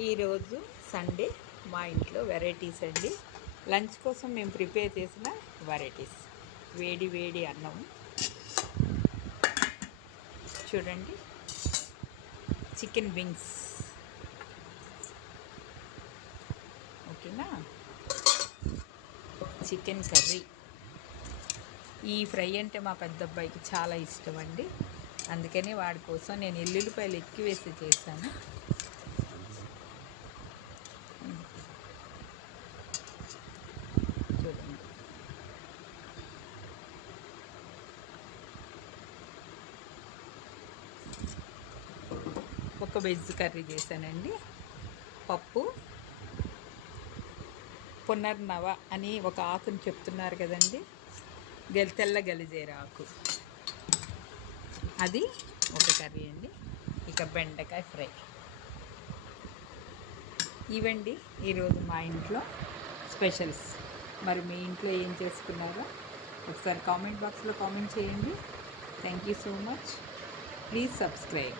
ఈరోజు సండే మా ఇంట్లో వెరైటీస్ అండి. లంచ్ కోసం మేము ప్రిపేర్ చేసిన వెరైటీస్. వేడి వేడి అన్నం చూడండి, చికెన్ వింగ్స్, ఓకేనా, చికెన్ కర్రీ. ఈ ఫ్రై అంటే మా పెద్ద అబ్బాయికి చాలా ఇష్టం అండి, అందుకని వాడి కోసం నేను ఎల్లుల్లిపాయలు ఎక్కువ వేసి చేశాను. చూడండి, ఒక వెజ్ కర్రీ చేశానండి. పప్పు, పునర్నవ అని ఒక ఆకుని చెప్తున్నారు కదండి, తెల్ల గలిజేర ఆకు, అది ఒక కర్రీ అండి. ఇక బెండకాయ ఫ్రై. ఇవండి ఈరోజు మా ఇంట్లో స్పెషల్స్. మరి మీ ఇంట్లో ఏం చేసుకున్నారో ఒకసారి కామెంట్ బాక్స్లో కామెంట్ చేయండి. Thank you so much. Please subscribe.